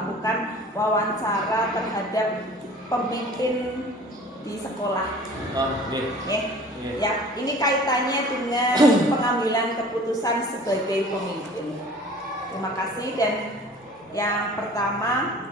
melakukan wawancara terhadap pemimpin di sekolah. Ya, ini kaitannya dengan pengambilan keputusan sebagai pemimpin. Terima kasih. Dan yang pertama,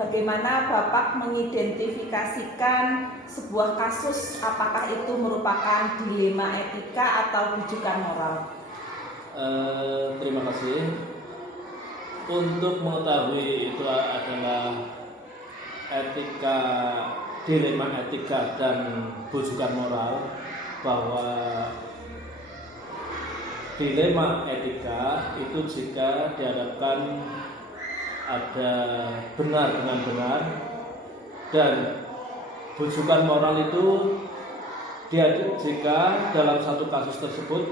bagaimana Bapak mengidentifikasikan sebuah kasus, apakah itu merupakan dilema etika atau rujukan moral? Terima kasih. Untuk mengetahui itu adalah etika, dilema etika dan rujukan moral, bahwa dilema etika itu jika dihadapkan ada benar dengan benar, dan rujukan moral itu jika dalam satu kasus tersebut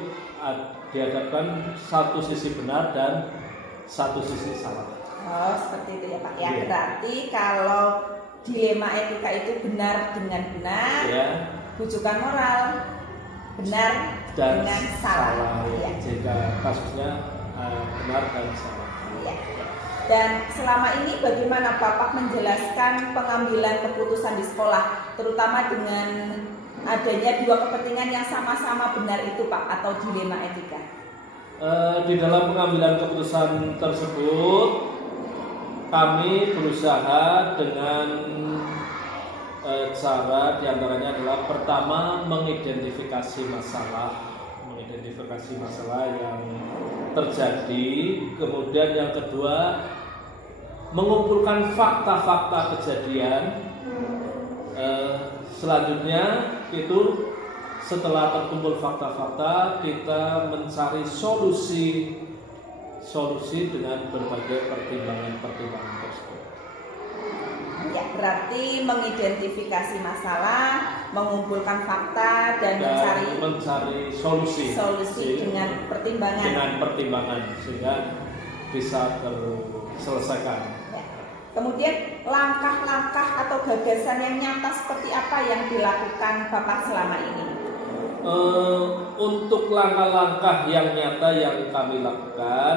dihadapkan satu sisi benar dan satu sisi salah. Oh, seperti itu ya Pak. Ya, berarti kalau dilema etika itu benar dengan benar, rujukan moral benar dan dengan salah. Ya. Jika kasusnya benar dan salah. Ya. Dan selama ini bagaimana Bapak menjelaskan pengambilan keputusan di sekolah, terutama dengan adanya dua kepentingan yang sama-sama benar itu Pak, atau dilema etika? Di dalam pengambilan keputusan tersebut kami berusaha dengan cara diantaranya adalah pertama mengidentifikasi masalah yang terjadi, kemudian yang kedua mengumpulkan fakta-fakta kejadian. Selanjutnya itu setelah terkumpul fakta-fakta, kita mencari solusi dengan berbagai pertimbangan tersebut. Ya, berarti mengidentifikasi masalah, mengumpulkan fakta dan mencari solusi dengan pertimbangan sehingga bisa terselesaikan. Ya. Kemudian langkah-langkah atau gagasan yang nyata seperti apa yang dilakukan Bapak selama ini? Untuk langkah-langkah yang nyata yang kami lakukan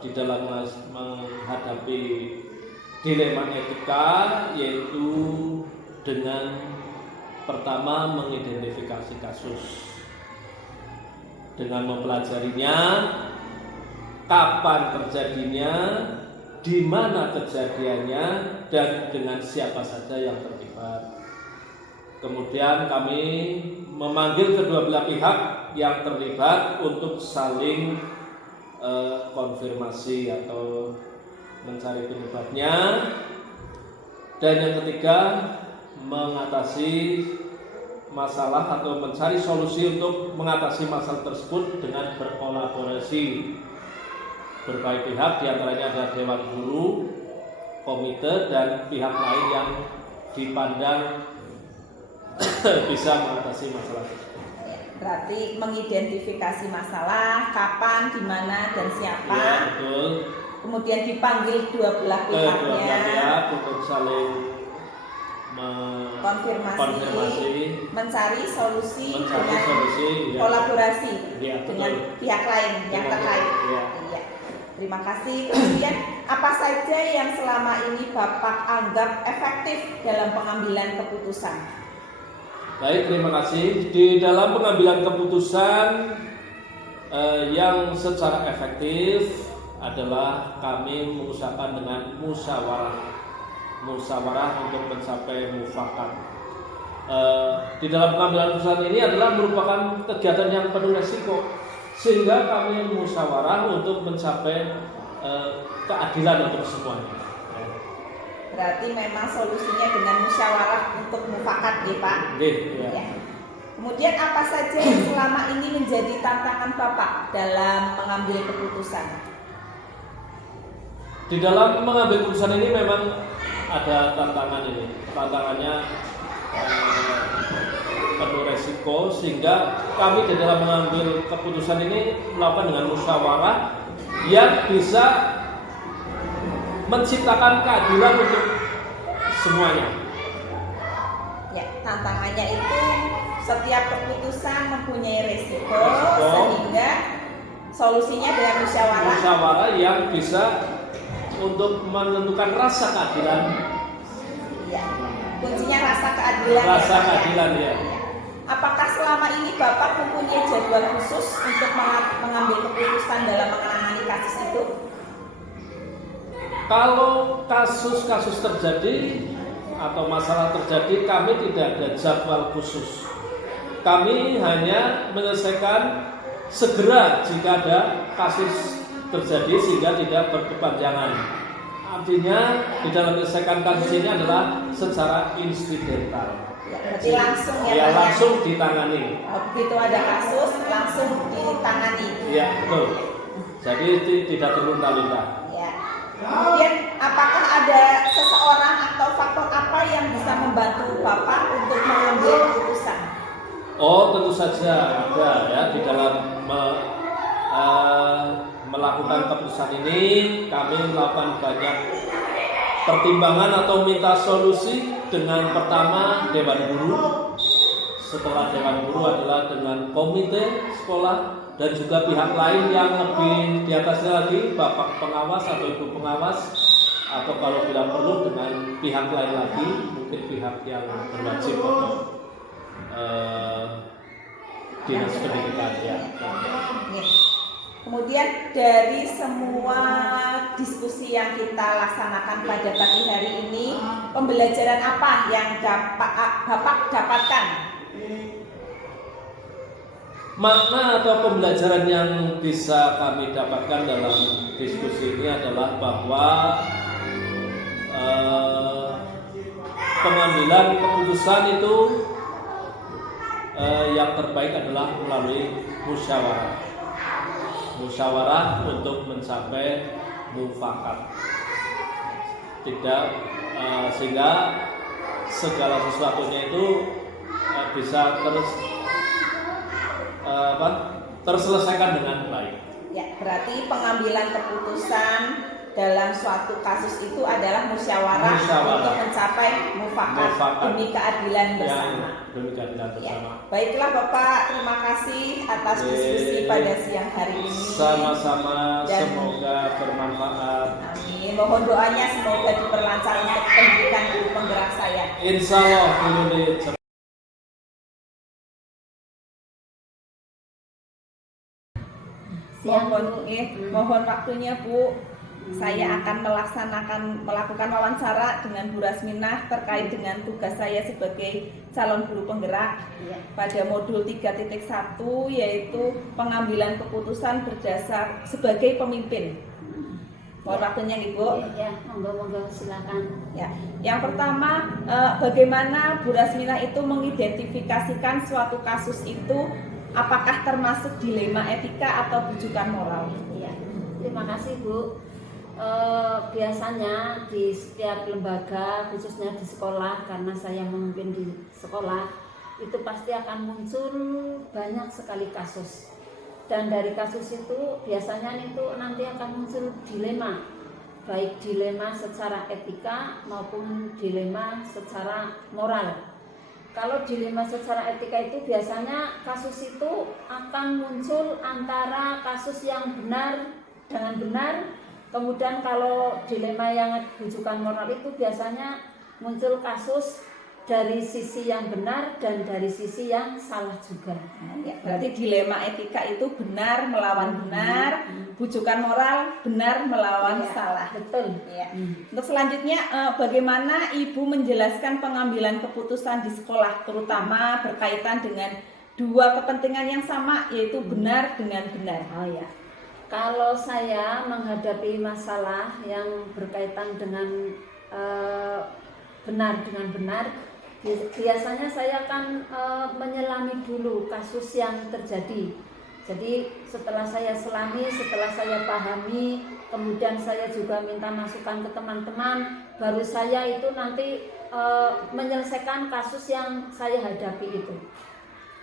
di dalam menghadapi dilema etika, yaitu dengan pertama mengidentifikasi kasus dengan mempelajarinya, kapan terjadinya, di mana kejadiannya, dan dengan siapa saja yang terlibat. Kemudian kami memanggil kedua belah pihak yang terlibat untuk saling konfirmasi atau mencari penyebabnya. Dan yang ketiga, mengatasi masalah atau mencari solusi untuk mengatasi masalah tersebut dengan berkolaborasi berbagai pihak, diantaranya ada Dewan Guru, komite, dan pihak lain yang dipandang bisa mengatasi masalah tersebut. Berarti mengidentifikasi masalah, kapan, di mana, dan siapa. Ya, betul. Kemudian dipanggil dua belah pihaknya untuk saling konfirmasi, mencari solusi dengan ya, kolaborasi ya, dengan pihak lain yang terkait. Ya. Ya. Terima kasih. Kemudian apa saja yang selama ini Bapak anggap efektif dalam pengambilan keputusan? Baik, terima kasih. Di dalam pengambilan keputusan yang secara efektif adalah kami mengusahakan dengan musyawarah untuk mencapai mufakat. Di dalam pengambilan keputusan ini adalah merupakan kegiatan yang penuh resiko, sehingga kami musyawarah untuk mencapai keadilan untuk semuanya. Berarti memang solusinya dengan musyawarah untuk mufakat, ya Pak? Ya. Kemudian apa saja yang selama ini menjadi tantangan Bapak dalam mengambil keputusan? Di dalam mengambil keputusan ini memang ada tantangan ini. Tantangannya penuh resiko, sehingga kami di dalam mengambil keputusan ini melakukan dengan musyawarah yang bisa menciptakan keadilan untuk semuanya. Ya, tantangannya itu setiap keputusan mempunyai resiko. Sehingga solusinya dengan musyawarah yang bisa untuk menentukan rasa keadilan. Ya. Kuncinya rasa keadilan. Rasa ya, Pak, keadilan ya. Apakah selama ini Bapak mempunyai jadwal khusus untuk mengambil keputusan dalam menangani kasus itu? Kalau kasus-kasus terjadi atau masalah terjadi, kami tidak ada jadwal khusus. Kami hanya menyelesaikan segera jika ada kasus terjadi sehingga tidak berkepanjangan. Artinya di dalam menyelesaikan kasus ini adalah secara insidental. Ya, berarti langsung ya, Ya, Pak, langsung ditangani. begitu ada kasus langsung ditangani. Ya, betul. Jadi tidak terlunta-lunta. Ya. Kemudian apakah ada seseorang atau faktor apa yang bisa membantu Bapak untuk mengambil keputusan? Oh, tentu saja ada ya di dalam melakukan keputusan ini. Kami melakukan banyak pertimbangan atau minta solusi dengan pertama Dewan Guru. Setelah Dewan Guru adalah dengan komite sekolah dan juga pihak lain yang lebih di atasnya lagi, Bapak pengawas atau Ibu pengawas, atau kalau bila perlu dengan pihak lain lagi, mungkin pihak yang berwajib atau dinas pendidikan ya. Kemudian dari semua diskusi yang kita laksanakan pada pagi hari ini, pembelajaran apa yang Bapak dapatkan? Makna atau pembelajaran yang bisa kami dapatkan dalam diskusi ini adalah bahwa pengambilan keputusan itu yang terbaik adalah melalui musyawarah. Musyawarah untuk mencapai mufakat. Tidak sehingga segala sesuatunya itu bisa terselesaikan dengan baik. Ya, berarti pengambilan keputusan dalam suatu kasus itu adalah musyawarah. Untuk mencapai mufakat demi keadilan bersama. Demi keadilan bersama. Ya. Baiklah Bapak, terima kasih atas diskusi pada siang hari ini. Sama-sama, semoga bermanfaat. Amin. Mohon doanya semoga diperlancar untuk pendidikan guru penggerak saya. Insya Allah ini Mohon waktunya Bu. Saya akan melakukan wawancara dengan Bu Rasminah terkait dengan tugas saya sebagai calon guru penggerak pada modul 3.1, yaitu pengambilan keputusan berdasar sebagai pemimpin. Mohon waktunya Ibu. Ya, monggo silakan. Ya, yang pertama, bagaimana Bu Rasminah itu mengidentifikasikan suatu kasus itu apakah termasuk dilema etika atau bujukan moral? Ya, terima kasih Bu. Biasanya di setiap lembaga, khususnya di sekolah, karena saya memimpin di sekolah, itu pasti akan muncul banyak sekali kasus. Dan dari kasus itu biasanya itu nanti akan muncul dilema, baik dilema secara etika maupun dilema secara moral. Kalau dilema secara etika itu biasanya kasus itu akan muncul antara kasus yang benar dengan benar. Kemudian kalau dilema yang bujukan moral itu biasanya muncul kasus dari sisi yang benar dan dari sisi yang salah juga. Ya, berarti dilema etika itu benar melawan benar, bujukan moral benar melawan salah. Betul. Ya. Untuk selanjutnya, bagaimana Ibu menjelaskan pengambilan keputusan di sekolah, terutama berkaitan dengan dua kepentingan yang sama, yaitu benar dengan benar? Oh ya. Kalau saya menghadapi masalah yang berkaitan dengan benar dengan benar, biasanya saya akan menyelami dulu kasus yang terjadi. Jadi setelah saya selami, setelah saya pahami, kemudian saya juga minta masukan ke teman-teman, baru saya itu nanti menyelesaikan kasus yang saya hadapi itu.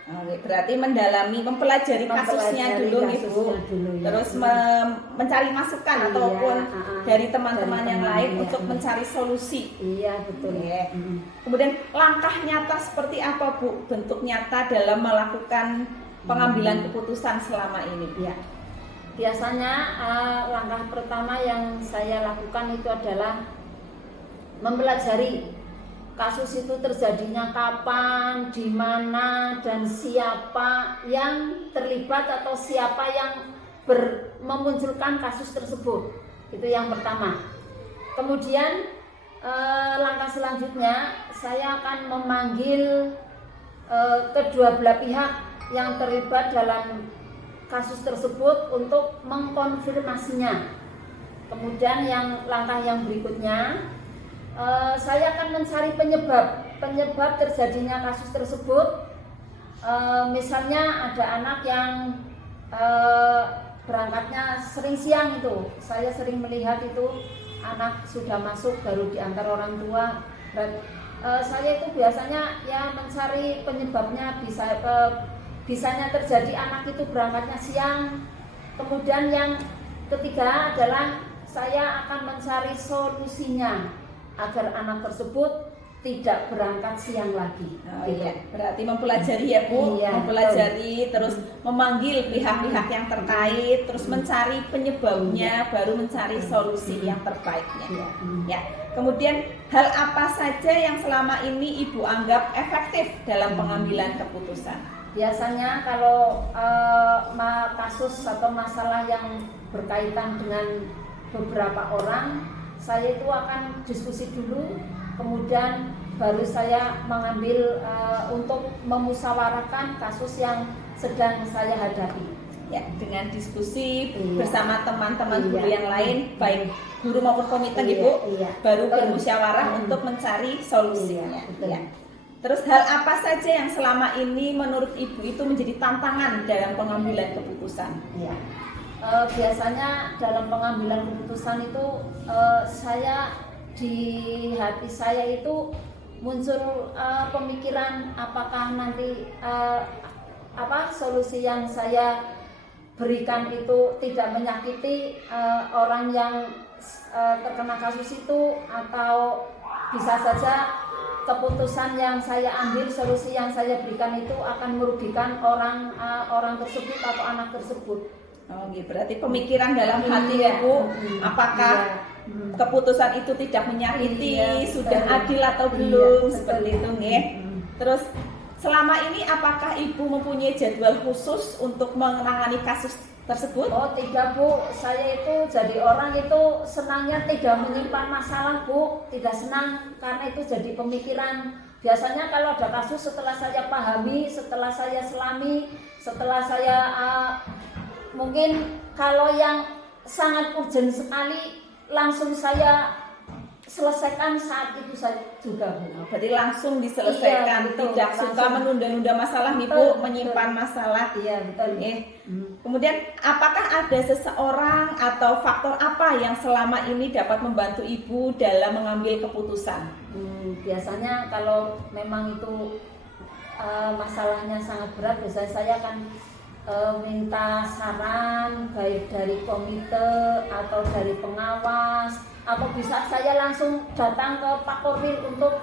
Oke, berarti mempelajari kasusnya dulu nih Bu, ya. Terus mencari masukan ataupun dari teman-teman yang lain untuk mencari solusi. Iya betul. Ya. Kemudian langkah nyata seperti apa Bu, bentuk nyata dalam melakukan pengambilan keputusan selama ini? Ya. Biasanya langkah pertama yang saya lakukan itu adalah mempelajari kasus itu terjadinya kapan, di mana, dan siapa yang terlibat atau siapa yang memunculkan kasus tersebut. Itu yang pertama. Kemudian langkah selanjutnya saya akan memanggil kedua belah pihak yang terlibat dalam kasus tersebut untuk mengkonfirmasinya. Kemudian langkah yang berikutnya, saya akan mencari penyebab terjadinya kasus tersebut. Misalnya ada anak yang berangkatnya sering siang, itu saya sering melihat itu anak sudah masuk baru diantar orang tua. Saya itu biasanya ya mencari penyebabnya, bisanya terjadi anak itu berangkatnya siang. Kemudian yang ketiga adalah saya akan mencari solusinya agar anak tersebut tidak berangkat siang lagi. Iya, berarti mempelajari ya Bu, Iya, mempelajari terus memanggil pihak-pihak yang terkait, terus mencari penyebabnya, baru mencari solusi yang terbaiknya. Ya. Kemudian hal apa saja yang selama ini Ibu anggap efektif dalam pengambilan keputusan? Biasanya kalau kasus atau masalah yang berkaitan dengan beberapa orang, saya itu akan diskusi dulu, kemudian baru saya mengambil untuk memusyawarahkan kasus yang sedang saya hadapi. Ya, dengan diskusi Iya. bersama teman-teman guru Iya. yang lain, baik guru maupun komite Iya, Ibu, iya. baru Betul. bermusyawarah untuk mencari solusinya. Iya, betul. Ya. Terus hal apa saja yang selama ini menurut Ibu itu menjadi tantangan dalam pengambilan keputusan? Ya. Biasanya dalam pengambilan keputusan itu saya di hati saya itu muncul pemikiran apakah nanti solusi yang saya berikan itu tidak menyakiti orang yang terkena kasus itu, atau bisa saja keputusan yang saya ambil, solusi yang saya berikan itu akan merugikan orang tersebut atau anak tersebut. Oh, gitu. Berarti pemikiran dalam hati ya Bu, apakah keputusan itu tidak menyakiti, Iya, sudah betul. adil atau Iya, belum, betul. seperti itu nggih. Terus selama ini apakah Ibu mempunyai jadwal khusus untuk menangani kasus tersebut? Oh tidak Bu, saya itu jadi orang itu senangnya tidak menyimpan masalah Bu, tidak senang karena itu jadi pemikiran. Biasanya kalau ada kasus setelah saya pahami, setelah saya selami, setelah saya mungkin kalau yang sangat urgent sekali langsung saya selesaikan saat itu saya juga Bu. Berarti langsung diselesaikan, Iya, betul. tidak suka Langsung. menunda-nunda masalah nih Bu, Betul, menyimpan betul. masalah. Iya betul. Kemudian apakah ada seseorang atau faktor apa yang selama ini dapat membantu Ibu dalam mengambil keputusan? Biasanya kalau memang itu masalahnya sangat berat, biasanya saya akan minta saran baik dari komite atau dari pengawas, atau bisa saya langsung datang ke Pak Korwil untuk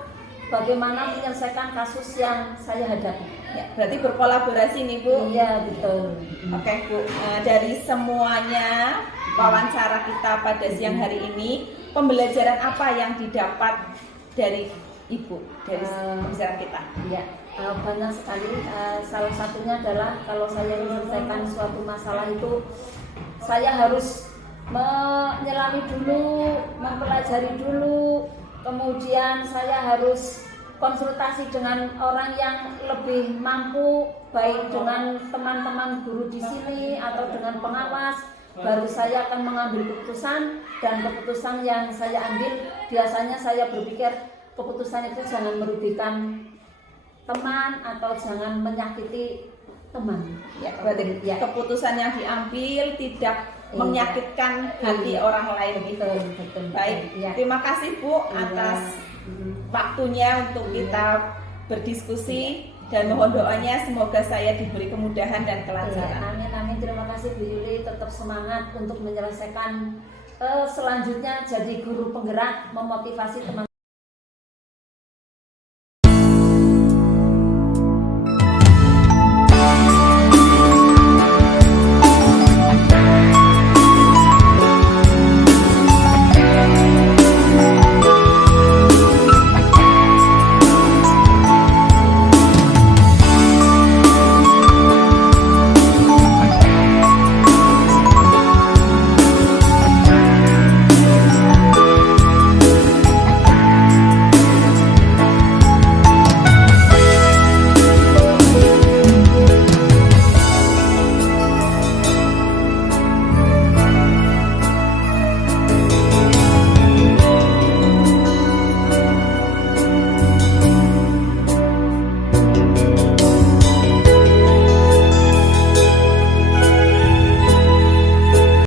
bagaimana menyelesaikan kasus yang saya hadapi. Ya, berarti berkolaborasi nih Bu. Iya betul. Oke Bu, dari semuanya wawancara kita pada siang hari ini, pembelajaran apa yang didapat dari Ibu dari pembicaraan kita? Iya, banyak sekali. Salah satunya adalah kalau saya menyelesaikan suatu masalah itu, saya harus menyelami dulu, mempelajari dulu, kemudian saya harus konsultasi dengan orang yang lebih mampu, baik dengan teman-teman guru di sini atau dengan pengawas, baru saya akan mengambil keputusan. Dan keputusan yang saya ambil, biasanya saya berpikir keputusan itu jangan merugikan teman atau jangan menyakiti teman. Ya, berarti Ya. keputusan yang diambil tidak Iya. menyakitkan hati Iya. orang lain gitu. Betul. Baik, Ya. terima kasih Bu atas waktunya untuk Iya. kita berdiskusi, dan mohon doanya semoga saya diberi kemudahan dan kelancaran. Amin. Terima kasih Bu Yuli, tetap semangat untuk menyelesaikan selanjutnya jadi guru penggerak, memotivasi teman.